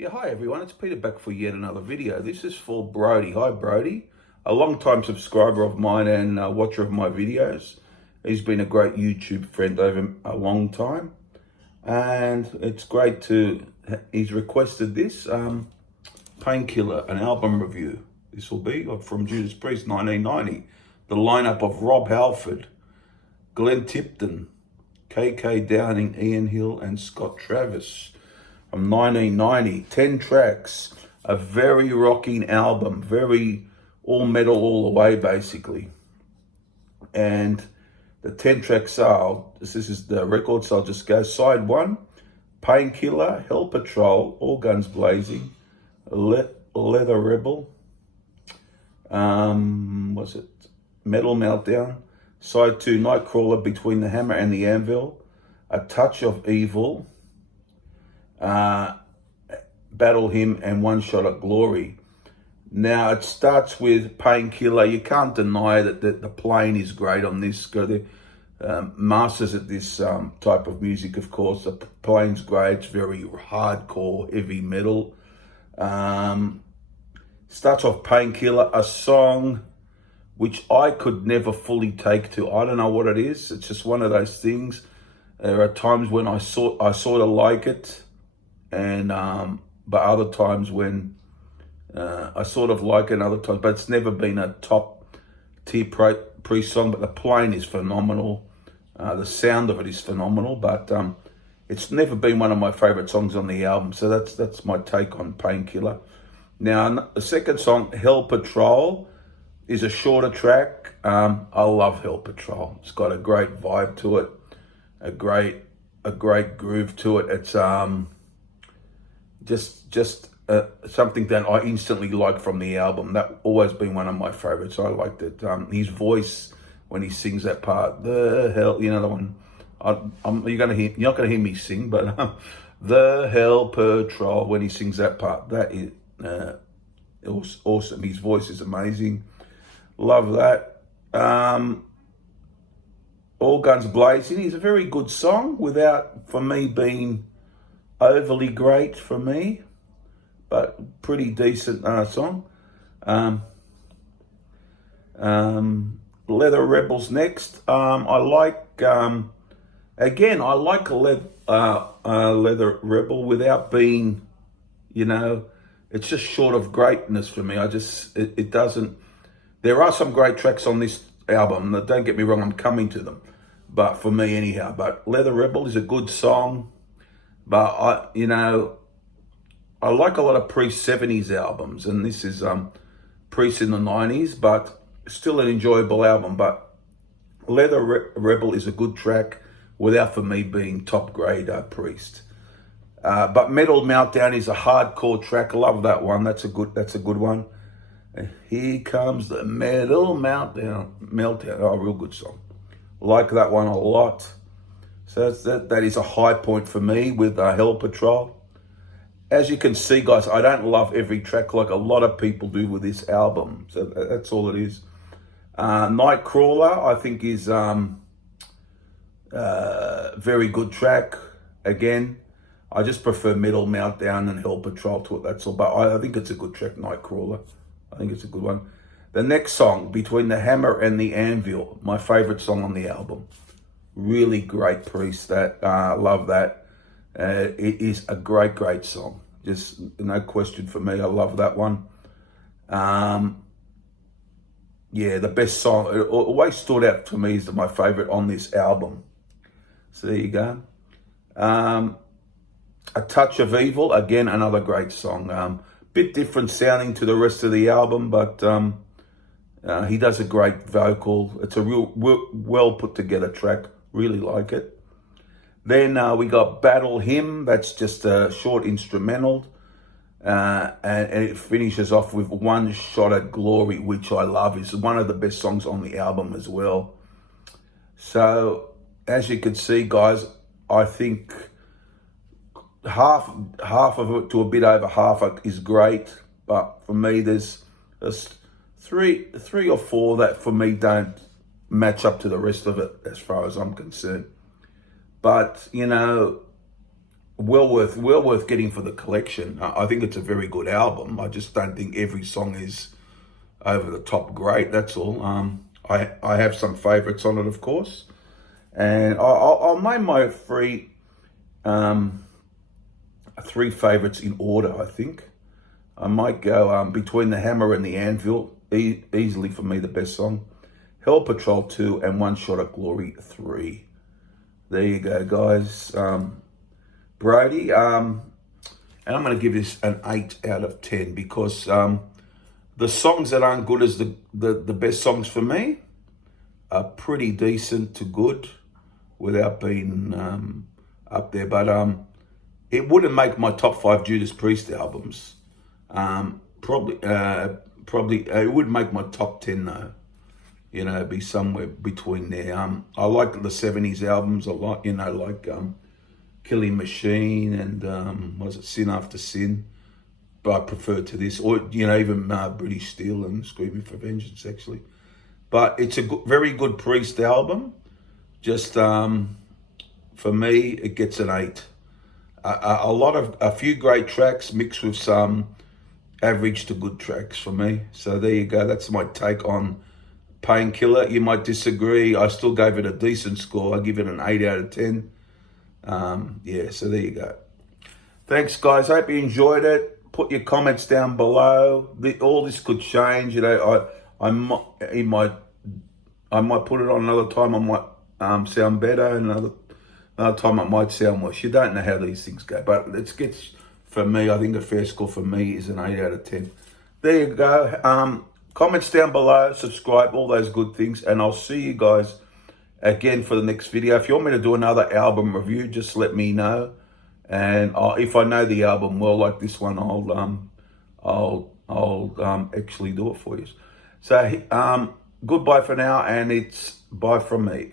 Yeah, hi everyone, it's Peter back for yet another video. This is for Brody. Hi Brody, a long-time subscriber of mine and watcher of my videos. He's been a great YouTube friend over a long time. And it's great he's requested this, Painkiller, an album review. This will be from Judas Priest, 1990. The lineup of Rob Halford, Glenn Tipton, KK Downing, Ian Hill and Scott Travis. From 1990, 10 tracks, a very rocking album, very all metal all the way basically. And the 10 tracks are, this is the record, so I'll just go. Side 1, Painkiller, Hell Patrol, All Guns Blazing, Leather Rebel, what's it? Metal Meltdown. Side 2, Nightcrawler, Between the Hammer and the Anvil, A Touch of Evil, Battle Hymn and One Shot at Glory. Now it starts with Painkiller. You can't deny that the playing is great on this. The masters at this type of music, of course. The playing's great. It's very hardcore, heavy metal. Starts off Painkiller, a song which I could never fully take to. I don't know what it is. It's just one of those things. There are times when I sort of like it, and but other times when I sort of like it, other times, but it's never been a top tier Priest song. But the playing is phenomenal, the sound of it is phenomenal, but it's never been one of my favorite songs on the album. So that's my take on Painkiller. Now the second song, Hell Patrol, is a shorter track. I love Hell Patrol. It's got a great vibe to it, a great groove to it. It's just something that I instantly like from the album. That always been one of my favorites. I liked it. His voice when he sings that part, the hell, you know the one. You're not gonna hear me sing, but the Hell Patrol, when he sings that part, that is it was awesome. His voice is amazing. Love that. All Guns Blazing is a very good song without, for me, being overly great for me, but pretty decent song. Leather Rebels next. I like, again, I like Leather Rebel without being, it's just short of greatness for me. It doesn't, there are some great tracks on this album. Don't get me wrong, I'm coming to them. But for me anyhow, but Leather Rebel is a good song. But I like a lot of pre-70s albums, and this is Priest in the 90s, but still an enjoyable album. But Leather Rebel is a good track without, for me, being top grade Priest. But Metal Meltdown is a hardcore track. I love that one. That's a good one. Here comes the Metal Meltdown. Oh, real good song. Like that one a lot. So that is a high point for me with Hell Patrol. As you can see, guys, I don't love every track like a lot of people do with this album. So that's all it is. Nightcrawler, I think, is very good track. Again, I just prefer Metal Meltdown and Hell Patrol to it, that's all. But I think it's a good track, Nightcrawler. I think it's a good one. The next song, Between the Hammer and the Anvil, my favorite song on the album. Really great Priest. Love that. It is a great song. Just no question for me. I love that one. Yeah, the best song. It always stood out to me as my favorite on this album. So there you go. A Touch of Evil, again, another great song. Bit different sounding to the rest of the album, but he does a great vocal. It's a real well put together track. Really like it. Then we got Battle Hymn. That's just a short instrumental. And it finishes off with One Shot at Glory, which I love. It's one of the best songs on the album as well. So, as you can see, guys, I think half of it to a bit over half is great. But for me, there's three or four that for me don't match up to the rest of it as far as I'm concerned. But, well worth getting for the collection. I think it's a very good album. I just don't think every song is over the top great. That's all. I have some favourites on it, of course, and I'll name my three favourites in order. I think I might go Between the Hammer and the Anvil. Easily for me the best song. Hell Patrol 2 and One Shot at Glory 3. There you go, guys. Brody, and I'm going to give this an 8 out of 10 because the songs that aren't good as the best songs for me are pretty decent to good without being up there. But it wouldn't make my top 5 Judas Priest albums. Probably it would make my top 10 though. You know, be somewhere between there. I like the 70s albums a lot, you know, like Killing Machine and was it Sin After Sin? But I prefer to this, or, you know, even British Steel and Screaming for Vengeance, actually. But it's a very good Priest album. Just, for me, it gets an 8. A few great tracks mixed with some average to good tracks for me. So there you go. That's my take on Painkiller. You might disagree. I still gave it a decent score. I give it an 8 out of 10. Yeah, so there you go. Thanks, guys. Hope you enjoyed it. Put your comments down below. All this could change. You know, I might put it on another time. I might sound better. Another time it might sound worse. You don't know how these things go. But it gets, for me, I think a fair score for me is an 8 out of 10. There you go. Comments down below, subscribe, all those good things, and I'll see you guys again for the next video. If you want me to do another album review, just let me know, and if I know the album well, like this one, I'll actually do it for you. So goodbye for now, and it's bye from me.